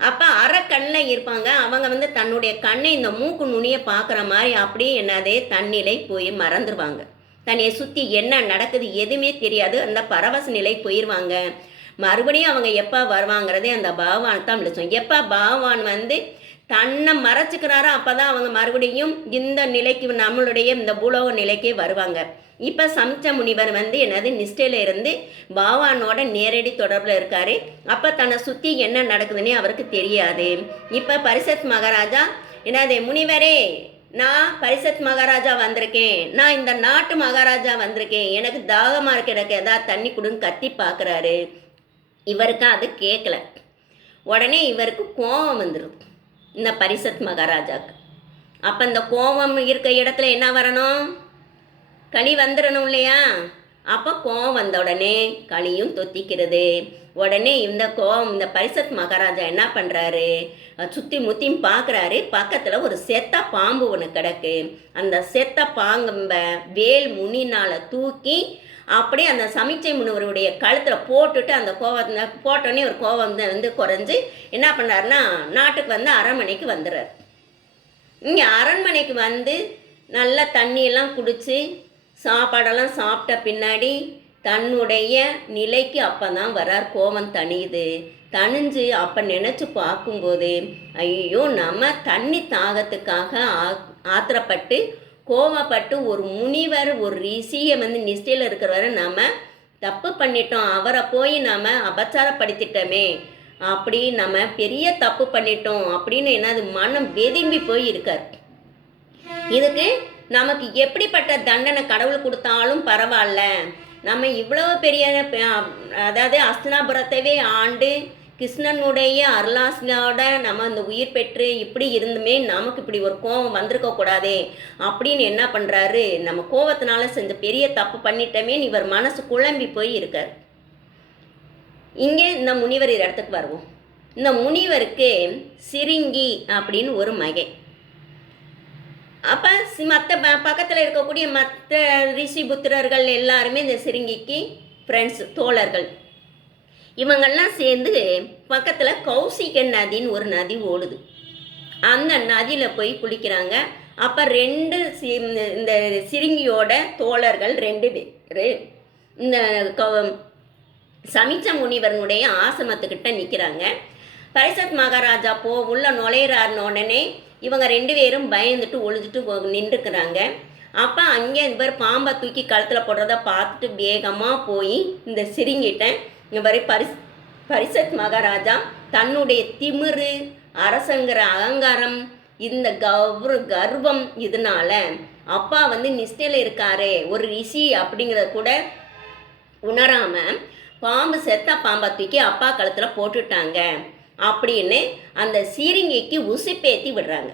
அப்போ அறக்கண்ணில் இருப்பாங்க. அவங்க தன்னுடைய கண்ணை இந்த மூக்கு நுனியை பார்க்குற மாதிரி அப்படியே என்னதே தண்ணிலை போய் மறந்துடுவாங்க. தன்னையை சுற்றி என்ன நடக்குது எதுவுமே தெரியாது. அந்த பரவச நிலை போயிடுவாங்க. மறுபடியும் அவங்க எப்போ வருவாங்கிறதே அந்த பகவான் தான் விழிச்சோம். எப்போ பகவான் தன்னை மறைச்சிக்கிறாரோ அப்போ தான் அவங்க மறுபடியும் இந்த நிலைக்கு நம்மளுடைய இந்த பூலோக நிலைக்கே வருவாங்க. இப்போ சமிச்ச முனிவர் என்னது நிஷ்டையில் இருந்து பகவானோட நேரடி தொடர்பில் இருக்கார். அப்போ தன்னை சுற்றி என்ன நடக்குதுன்னே அவருக்கு தெரியாது. இப்போ பரிசத் மகாராஜா என்னது முனிவரே, நான் பரிசத் மகாராஜா வந்திருக்கேன், நான் இந்த நாட்டு மகாராஜா வந்திருக்கேன், எனக்கு தாகமாக இருக்கு, எனக்கு எதாவது தண்ணி கொடுன்னு கத்தி பார்க்குறாரு. இவருக்கு அது கேட்கல. உடனே இவருக்கு கோபம் வந்துடும் இந்த பரிசத் மகாராஜாவுக்கு. அப்போ இந்த கோபம் இருக்க இடத்துல என்ன வரணும், களி வந்துடணும் இல்லையா? அப்போ கோபம் வந்த உடனே களியும் தொத்திக்கிறது. உடனே இந்த பரிசத் மகாராஜா என்ன பண்ணுறாரு, சுற்றி முத்தியும் பார்க்குறாரு. பக்கத்தில் ஒரு செத்த பாம்பு ஒன்று கிடக்கு. அந்த செத்த பாம்பை வேல் முனினால் தூக்கி அப்படியே அந்த சமிச்சை முனிவருடைய கழுத்தில் போட்டுட்டு அந்த கோவத்தை போட்டோன்னே ஒரு கோவம் குறைஞ்சி என்ன பண்ணுறாருன்னா நாட்டுக்கு அரண்மனைக்கு வந்துடுறார். இங்கே அரண்மனைக்கு நல்லா தண்ணியெல்லாம் குடித்து சாப்பாடெல்லாம் சாப்பிட்ட பின்னாடி தன்னுடைய நிலைக்கு அப்போ தான் வரார். கோவம் தணிஞ்சு அப்போ நினச்சி பார்க்கும்போது ஐயோ நம்ம தண்ணி தாகத்துக்காக ஆத்திரப்பட்டு கோவப்பட்டு ஒரு முனிவர் ஒரு ரிஷியை நிஷ்டையில் இருக்கிறவரை நம்ம தப்பு பண்ணிட்டோம், அவரை போய் நம்ம அபச்சாரப்படுத்திட்டோமே, அப்படி நம்ம பெரிய தப்பு பண்ணிட்டோம் அப்படின்னு என்னது மனம் வெதும்பி போய் இருக்கார். இதுக்கு நமக்கு எப்படிப்பட்ட தண்டனை கடவுள் கொடுத்தாலும் பரவாயில்ல, நம்ம இவ்வளோ பெரிய அதாவது அஸ்தினாபுரத்தவே ஆண்டு கிருஷ்ணனுடைய அருளாசினோட நம்ம இந்த உயிர் பெற்று இப்படி இருந்துமே நமக்கு இப்படி ஒரு கோபம் வந்திருக்கக்கூடாதே அப்படின்னு என்ன பண்ணுறாரு, நம்ம கோபத்தினால செஞ்ச பெரிய தப்பு பண்ணிட்டோமேன்னு இவர் மனசு குழம்பி போய் இருக்கார். இங்கே இந்த முனிவர் இடத்துக்கு வருவோம். இந்த முனிவருக்கு சிரிங்கி அப்படின்னு ஒரு மகை. அப்போ மற்ற பக்கத்தில் இருக்கக்கூடிய மற்ற ரிஷி புத்திரர்கள் எல்லாருமே இந்த சிரிங்கிக்கு ஃப்ரெண்ட்ஸ், தோழர்கள். இவங்கெல்லாம் சேர்ந்து பக்கத்தில் கௌசிக நதின்னு ஒரு நதி ஓடுது. அந்த நதியில் போய் குளிக்கிறாங்க. அப்போ இந்த சிரிங்கியோட தோழர்கள் 2 பேர் இந்த சமிச்ச முனிவரனுடைய ஆசிரமத்துக்கிட்ட நிற்கிறாங்க. பரிசத் மகாராஜா உள்ள நுழையிறாருன்னு உடனே இவங்க 2 பேரும் பயந்துட்டு ஒளிஞ்சிட்டு நின்றுக்கிறாங்க. அப்போ அங்கே இவர் பாம்பை தூக்கி கழுத்தில் போடுறத பார்த்துட்டு வேகமாக போய் இந்த சிரிங்கிட்ட இவர் பரிசத் மகாராஜா தன்னுடைய திமிரு அரசங்கிற அகங்காரம் இந்த கர்வம் இதனால அப்பா நிஷ்டையில் இருக்காரு ஒரு ரிஷி அப்படிங்கிறத கூட உணராம பாம்பு செத்த பாம்பை தூக்கி அப்பா கழுத்தில் போட்டுட்டாங்க அப்படின்னு அந்த சீரிங்கைக்கு உசுப்பேத்தி விடுறாங்க.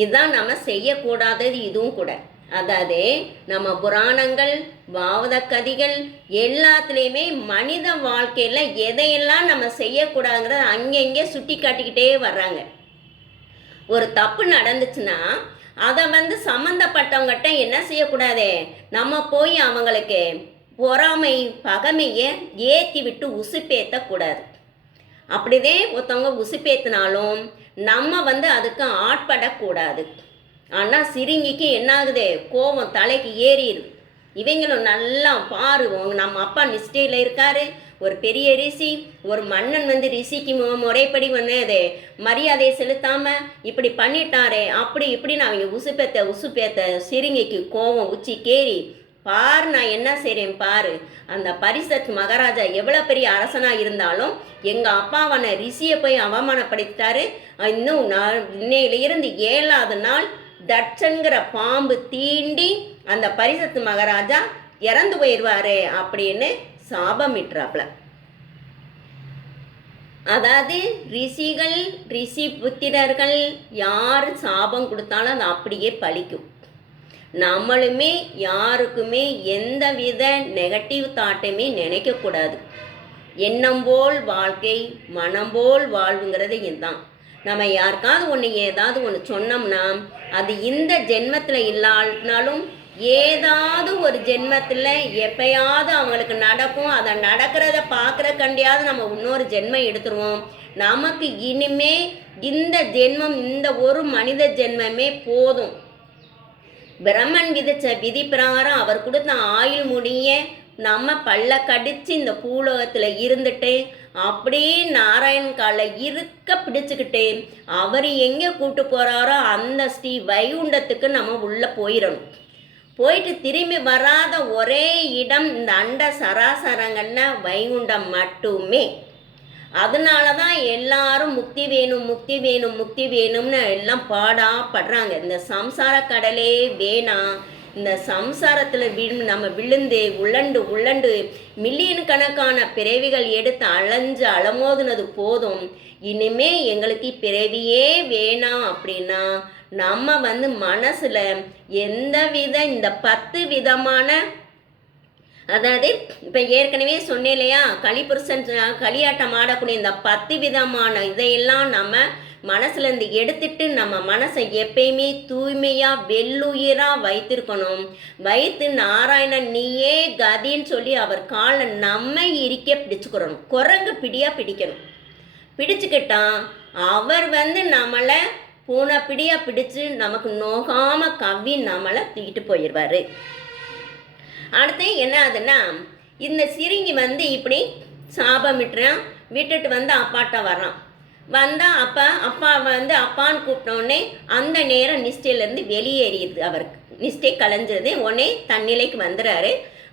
இதுதான் நம்ம செய்யக்கூடாதது இதுவும் கூட. அதாவது நம்ம புராணங்கள் பாவத கதிகள் எல்லாத்துலேயுமே மனித வாழ்க்கையில் எதையெல்லாம் நம்ம செய்யக்கூடாதுங்கிறத அங்கங்கே சுட்டி காட்டிக்கிட்டே வர்றாங்க. ஒரு தப்பு நடந்துச்சுன்னா அதை சம்மந்தப்பட்டவங்ககிட்ட என்ன செய்யக்கூடாதே, நம்ம போய் அவங்களுக்கு பொறாமை பகைமையை ஏற்றி விட்டு உசுப்பேற்றக்கூடாது. அப்படிதே ஒருத்தவங்க உசுப்பேற்றினாலும் நம்ம அதுக்கு ஆட்படக்கூடாது. ஆனால் சிறுங்கிக்கு என்ன ஆகுது, கோபம் தலைக்கு ஏறிடுது. இவங்களும் நல்லா பாரு, நம்ம அப்பா நிஷ்டையில் இருக்காரு, ஒரு பெரிய ரிஷி, ஒரு மன்னன் ரிஷிக்கு முறைப்படி மரியாதையை செலுத்தாமல் இப்படி பண்ணிட்டாரே அப்படி இப்படின்னு அவங்க உசுப்பேத்த சிறுங்கிக்கு கோபம் உச்சி கேறி, பாரு நான் என்ன செய்கிறேன் பாரு, அந்த பரிசத் மகாராஜா எவ்வளோ பெரிய அரசனாக இருந்தாலும் எங்கள் அப்பாவான ரிஷியை போய் அவமானப்படுத்திட்டாரு. இன்னும் இன்னையிலிருந்து 7ஆவது நாள் தட்சங்கிற பாம்பு தீண்டி அந்த பரிசத்து மகாராஜா இறந்து போயிடுவாரு அப்படின்னு சாபமிட்டுறாப்புல. அதாவது ரிஷிகள் ரிஷி புத்திரர்கள் யார் சாபம் கொடுத்தாலும் அது அப்படியே பலிக்கும். நம்மளுமே யாருக்குமே எந்த வித நெகட்டிவ் தாட்டையுமே நினைக்கக்கூடாது. எண்ணம் போல் வாழ்க்கை மனம் போல் வாழ்வுங்கிறது இதுதான். நம்ம யாருக்காவது ஏதாவது ஒன்று சொன்னோம்னா அது இந்த ஜென்மத்தில் இல்லாட்டினாலும் ஏதாவது ஒரு ஜென்மத்தில் எப்பயாவது அவங்களுக்கு நடக்கும். அதை நடக்கிறத பார்க்குற கண்டியாவது நம்ம இன்னொரு ஜென்மம் எடுத்துருவோம். நமக்கு இனிமே இந்த ஜென்மம் இந்த ஒரு மனித ஜென்மமே போதும். பிரம்மன் விதிச்ச விதி பிரகாரம் அவர் கொடுத்த ஆயுள் முடிய நம்ம பல்ல கடிச்சு இந்த பூலோகத்தில் இருந்துட்டு அப்படியே நாராயண் காலில் இருக்க பிடிச்சிக்கிட்டு அவர் எங்கே கூட்டு போகிறாரோ அந்த ஸ்ரீ வைகுண்டத்துக்கு நம்ம உள்ளே போயிடணும். போயிட்டு திரும்பி வராத ஒரே இடம் இந்த அண்ட சராசரங்கள்னா வைகுண்டம் மட்டுமே. அதனால தான் எல்லாரும் முக்தி வேணும் முக்தி வேணும் முக்தி வேணும்னு எல்லாம் பாடாப்படுறாங்க. இந்த சம்சார கடலே வேணாம், இந்த சம்சாரத்தில் நம்ம விழுந்து உழண்டு உழண்டு மில்லியன் கணக்கான பிறவிகள் எடுத்து அலைஞ்சு அலமோதுனது போதும், இனிமே எங்களுக்கு பிறவியே வேணாம் அப்படின்னா நம்ம மனசில் எந்த வித இந்த 10 விதமான, அதாவது இப்போ ஏற்கனவே சொன்னேன் இல்லையா, களிப்புருஷன் களியாட்டம் ஆடக்கூடிய இந்த 10 விதமான இதையெல்லாம் நம்ம மனசுலேருந்து எடுத்துட்டு நம்ம மனசை எப்பயுமே தூய்மையாக வெள்ளுயிராக வைத்திருக்கணும். வைத்து நாராயணன் நீயே கதின்னு சொல்லி அவர் காலை நம்ம இருக்க பிடிச்சுக்கிறணும். குரங்கு பிடியாக பிடிக்கணும். பிடிச்சுக்கிட்டான் அவர் நம்மளை பூனை பிடியாக பிடிச்சு நமக்கு நோகாமல் கவ்வி நம்மளை தூக்கிட்டு போயிடுவார். அடுத்து என்ன ஆகுதுன்னா, இந்த சிறுங்கி இப்படி சாபமிட்டுறான், விட்டுட்டு அப்பாட்ட வர்றான். வந்தால் அப்பா அப்பான்னு கூப்பிட்டோடனே அந்த நேரம் நிஷ்டையிலேருந்து வெளியேறிடுது. அவருக்கு நிஷ்டை கலைஞ்சிருது. உடனே தன்னிலைக்கு வந்துடுறாரு.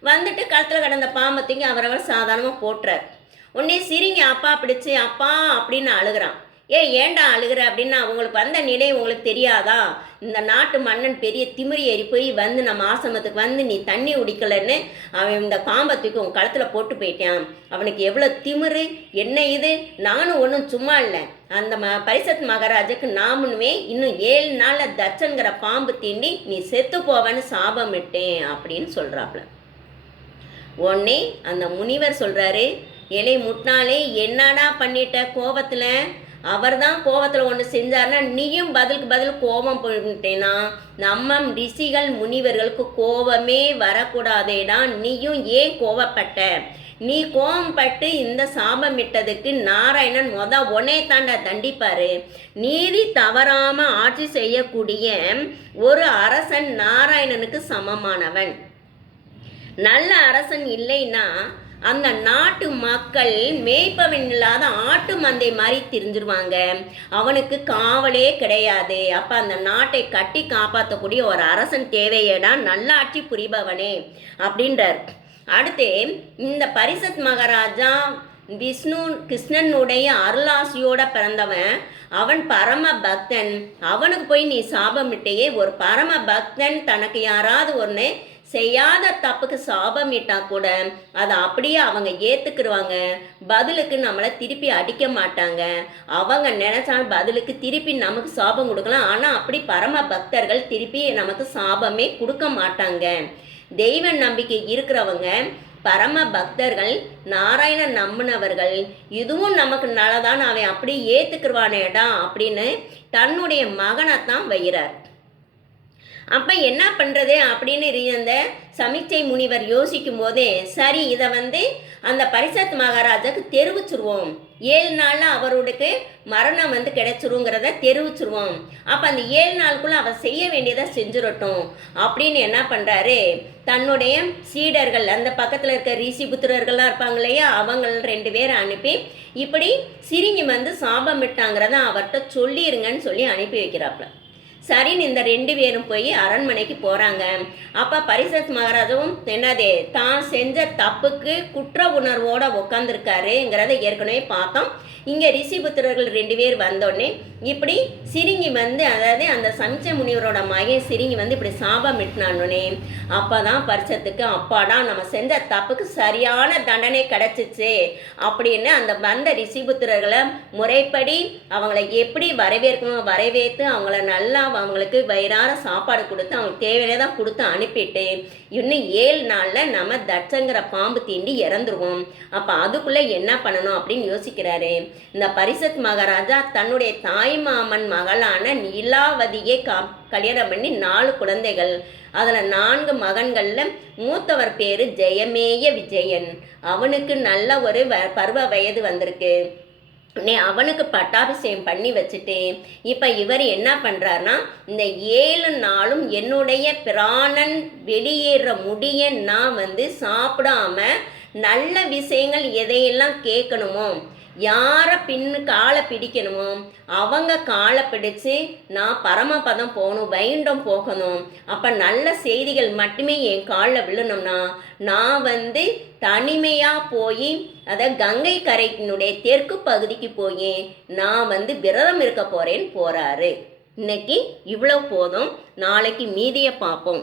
வந்துட்டு களத்தில் கடந்த பாம்பத்தையும் அவரவர் சாதாரணமாக போட்டுறார். உடனே சிறுங்கி அப்பா பிடிச்சி அப்பா அப்படின்னு அழுகிறான். ஏன்டா அழுகிற அப்படின்னா, அவங்களுக்கு வந்த நிலை உங்களுக்கு தெரியாதா, இந்த நாட்டு மன்னன் பெரிய திமிரி ஏறி போய் நம்ம ஆசிரமத்துக்கு நீ தண்ணி குடிக்கலன்னு அவன் இந்த பாம்பத்துக்கு உன் களத்தில் போட்டு போயிட்டான். அவனுக்கு எவ்வளோ திமிரு என்ன இது, நானும் ஒன்றும் சும்மா இல்லை, அந்த பரிசத் மகாராஜுக்கு நாமுமே இன்னும் 7 நாளில் தட்சங்கிற பாம்பு தீண்டி நீ செத்து போவன்னு சாபமிட்டேன் அப்படின்னு சொல்கிறாப்புல. உடனே அந்த முனிவர் சொல்கிறாரு, இலை முட்டினாலே என்னடா பண்ணிட்ட கோபத்தில், அவர் தான் கோபத்தில் ஒன்று செஞ்சார்னா நீயும் பதிலுக்கு பதில் கோபம் பண்ணிட்டேனா, நம்ம ரிஷிகள் முனிவர்களுக்கு கோபமே வரக்கூடாதேடா, நீயும் ஏன் கோபப்பட்ட, நீ கோபப்பட்டு இந்த சாபமிட்டதுக்கு நாராயணன் உடனே தாண்டா தண்டிப்பார். நீதி தவறாமல் ஆட்சி செய்யக்கூடிய ஒரு அரசன் நாராயணனுக்கு சமமானவன். நல்ல அரசன் இல்லைன்னா அந்த நாட்டு மக்கள் மேய்ப்பவன் இல்லாத ஆட்டு மந்தை மாதிரி திரிஞ்சிருவாங்க. அவனுக்கு காவலே கிடையாது. அப்போ அந்த நாட்டை கட்டி காப்பாற்றக்கூடிய ஒரு அரசன் தேவையேடா, நல்லாட்சி புரிபவனே அப்படின்றார். அடுத்து இந்த பரிசத் மகாராஜா விஷ்ணு கிருஷ்ணனுடைய அருளாசியோட பிறந்தவன். அவன் பரம பக்தன். அவனுக்கு போய் நீ சாபமிட்டையே. ஒரு பரம பக்தன் தனக்கு யாராவது ஒன்று செய்யாத தப்புக்கு சாபம் இட்டா கூட அதை அப்படியே அவங்க ஏற்றுக்குருவாங்க. பதிலுக்கு நம்மளை திருப்பி அடிக்க மாட்டாங்க. அவங்க நினச்சாலும் பதிலுக்கு திருப்பி நமக்கு சாபம் கொடுக்கலாம். ஆனால் அப்படி பரம பக்தர்கள் திருப்பி நமக்கு சாபமே கொடுக்க மாட்டாங்க. தெய்வ நம்பிக்கை இருக்கிறவங்க, பரம பக்தர்கள், நாராயணன் நம்பினவர்கள், இதுவும் நமக்கு நல்லதான், அவன் அப்படி ஏற்றுக்குருவானேடா அப்படின்னு தன்னுடைய மகனைத்தான் வைகிறார். அப்போ என்ன பண்ணுறது அப்படின்னு அந்த சமிச்சை முனிவர் யோசிக்கும் போதே, சரி இதை அந்த பரிசத் மகாராஜாக்கு தெரிவிச்சிருவோம். 7 நாளில் அவருக்கு மரணம் கிடைச்சிருங்கிறத தெரிவிச்சிருவோம். அப்போ அந்த 7 நாளுக்குள்ளே அவர் செய்ய வேண்டியதை செஞ்சுரட்டும் அப்படின்னு என்ன பண்ணுறாரு, தன்னுடைய சீடர்கள், அந்த பக்கத்தில் இருக்க ரிஷிபுத்திரர்கள்லாம் இருப்பாங்க இல்லையா, அவங்க 2 பேரை அனுப்பி இப்படி சிரிங்கி சாபமிட்டாங்கிறத அவர்கிட்ட சொல்லிடுங்கன்னு சொல்லி அனுப்பி வைக்கிறாப்புல. சரின்னு இந்த 2 பேரும் போய் அரண்மனைக்கு போகிறாங்க. அப்போ பரிசத் மகாராஜாவும் என்னதே தான் செஞ்ச தப்புக்கு குற்ற உணர்வோடு உட்காந்துருக்காருங்கிறத ஏற்கனவே பார்த்தோம். இங்கே ரிஷிபுத்திரர்கள் 2 பேர் வந்தோடனே இப்படி சிரிங்கி அதாவது அந்த சமிச்சை முனிவரோட மகன் சிரிங்கி இப்படி சாபம் இட்டினானோடனே அப்போ தான் பரிசத்துக்கு அப்பாடா நம்ம செஞ்ச தப்புக்கு சரியான தண்டனை கிடச்சிச்சு அப்படின்னு அந்த வந்த ரிஷிபுத்திரர்களை முறைப்படி அவங்கள எப்படி வரவேற்கணும் வரவேற்று அவங்கள நல்லா அவங்களுக்கு வயிறார சாப்பாடு கொடுத்து அவங்களுக்கு தேவையானதான் கொடுத்து அனுப்பிட்டு இன்னும் 7 நாளில் நம்ம தட்சங்கிற பாம்பு தீண்டி இறந்துருவோம். அப்போ அதுக்குள்ளே என்ன பண்ணணும் அப்படின்னு யோசிக்கிறாரு. இந்த பரிசத் மகாராஜா தன்னுடைய தாய்மாமன் மகளான நீலாவதியை கல்யாணம் பண்ணி 4 குழந்தைகள். அதில் 4 மகன்களில் மூத்தவர் பேர் ஜெயமேய விஜயன். அவனுக்கு நல்ல ஒரு பருவ வயது வந்திருக்கு. அவனுக்கு பட்டாபிஷேகம் பண்ணி வச்சுட்டு இப்போ இவர் என்ன பண்ணுறாருனா, இந்த 7 நாளும் என்னுடைய பிராணன் வெளியேற முடிய நான் சாப்பிடாம நல்ல விஷயங்கள் எதையெல்லாம் கேட்கணுமோ, யாரை காலை பிடிக்கணுமோ அவங்க காலை பிடிச்சு நான் பரமபதம் போகணும், வைண்டம் போகணும். அப்போ நல்ல செய்திகள் மட்டுமே என் காலில் விழணும்னா நான் தனிமையாக போய் அதை கங்கை கரையினுடைய தெற்கு பகுதிக்கு போய் நான் விரதம் இருக்க போகிறேன்னு போகிறாரு. இன்னைக்கு இவ்வளோ போதும். நாளைக்கு மீதியை பார்ப்போம்.